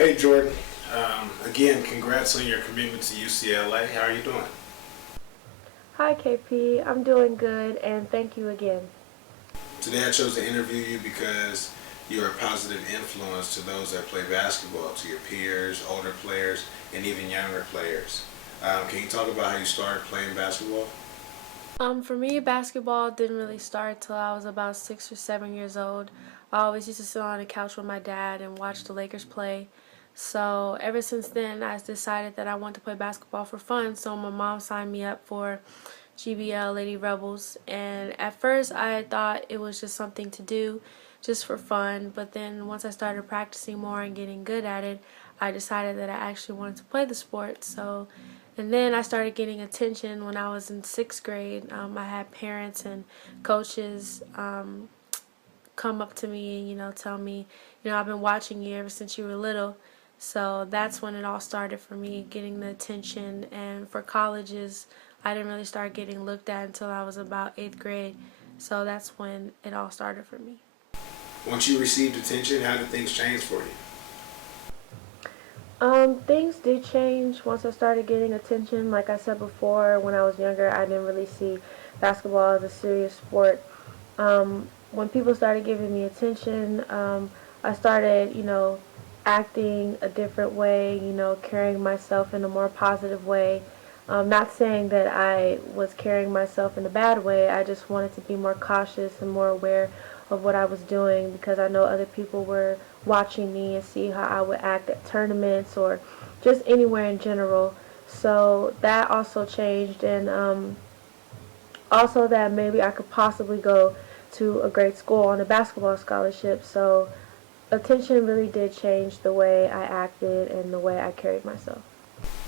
Hey Jordan, again, congrats on your commitment to UCLA. How are you doing? Hi KP, I'm doing good and thank you again. Today I chose to interview you because you're a positive influence to those that play basketball, to your peers, older players, and even younger players. Can you talk about how you started playing basketball? For me, basketball didn't really start till I was about 6 or 7 years old. I always used to sit on the couch with my dad and watch the Lakers play. So ever since then, I decided that I want to play basketball for fun. So my mom signed me up for GBL Lady Rebels, and at first I thought it was just something to do, just for fun. But then once I started practicing more and getting good at it, I decided that I actually wanted to play the sport. And then I started getting attention when I was in sixth grade. I had parents and coaches come up to me and tell me, I've been watching you ever since you were little. So that's when it all started for me, getting the attention. And for colleges, I didn't really start getting looked at until I was about eighth grade. So that's when it all started for me. Once you received attention, how did things change for you? Things did change once I started getting attention. Like I said before, when I was younger, I didn't really see basketball as a serious sport. When people started giving me attention, I started, acting a different way, carrying myself in a more positive way. Not saying that I was carrying myself in a bad way. I just wanted to be more cautious and more aware of what I was doing because I know other people were watching me and see how I would act at tournaments or just anywhere in general. So that also changed, and also that maybe I could possibly go to a great school on a basketball scholarship. So attention really did change the way I acted and the way I carried myself.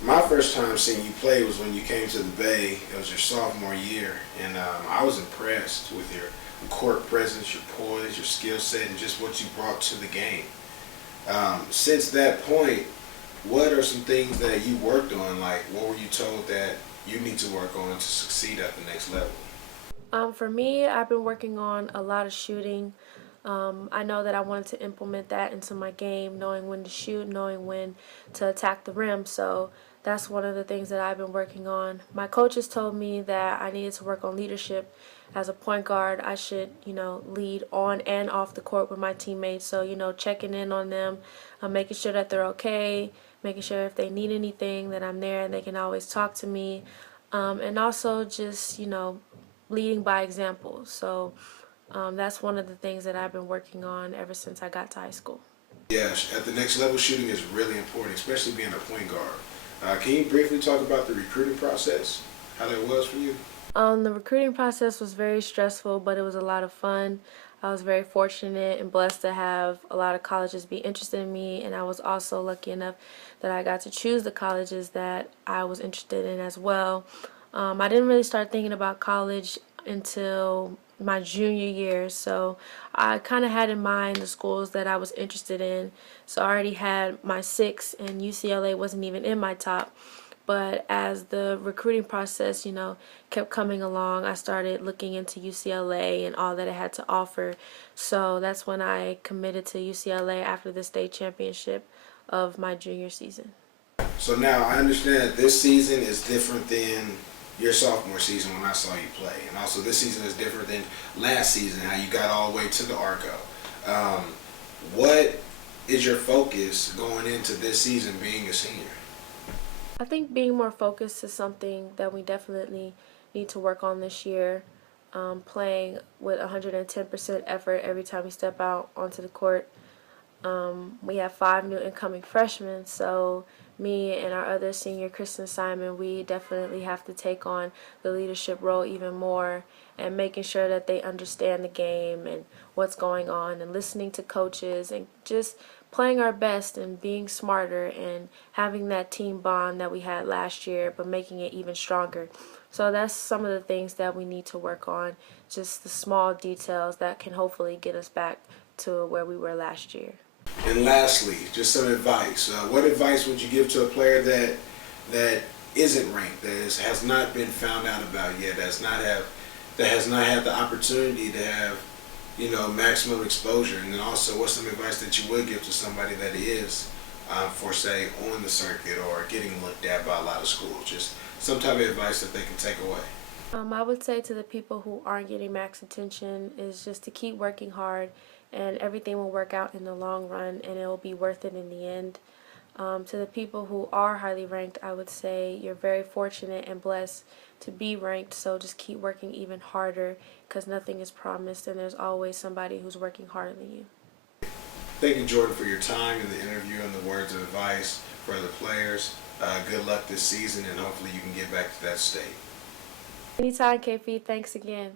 My first time seeing you play was when you came to the Bay. It was your sophomore year, and I was impressed with your court presence, your poise, your skill set, and just what you brought to the game. Since that point, what are some things that you worked on? Like, what were you told that you need to work on to succeed at the next level? For me, I've been working on a lot of shooting. I know that I wanted to implement that into my game, knowing when to shoot, knowing when to attack the rim. So that's one of the things that I've been working on. My coaches told me that I needed to work on leadership. As a point guard, I should, lead on and off the court with my teammates. So, checking in on them, making sure that they're okay, making sure if they need anything that I'm there and they can always talk to me. And also just, leading by example. So that's one of the things that I've been working on ever since I got to high school. Yeah, at the next level, shooting is really important, especially being a point guard. Can you briefly talk about the recruiting process, how that was for you? The recruiting process was very stressful, but it was a lot of fun. I was very fortunate and blessed to have a lot of colleges be interested in me, and I was also lucky enough that I got to choose the colleges that I was interested in as well. I didn't really start thinking about college until my junior year, so I kind of had in mind the schools that I was interested in. So I already had my six, and UCLA wasn't even in my top. But as the recruiting process, kept coming along, I started looking into UCLA and all that it had to offer. So that's when I committed to UCLA after the state championship of my junior season. So now I understand that this season is different than your sophomore season when I saw you play, and also this season is different than last season, how you got all the way to the Arco. Um, what is your focus going into this season being a senior? I think being more focused is something that we definitely need to work on this year. Playing with 110% effort every time we step out onto the court. We have five new incoming freshmen, so me and our other senior, Kristen Simon, we definitely have to take on the leadership role even more and making sure that they understand the game and what's going on and listening to coaches and just playing our best and being smarter and having that team bond that we had last year but making it even stronger. So that's some of the things that we need to work on, just the small details that can hopefully get us back to where we were last year. And lastly, just some advice. What advice would you give to a player that isn't ranked, has not been found out about yet, that has not had the opportunity to have maximum exposure? And then also, what's some advice that you would give to somebody that is for, say, on the circuit or getting looked at by a lot of schools? Just some type of advice that they can take away. I would say to the people who aren't getting max attention is just to keep working hard, and everything will work out in the long run, and it will be worth it in the end. To the people who are highly ranked, I would say you're very fortunate and blessed to be ranked, so just keep working even harder because nothing is promised, and there's always somebody who's working harder than you. Thank you, Jordin, for your time in the interview and the words of advice for the players. Good luck this season, and hopefully you can get back to that state. Anytime, KP. Thanks again.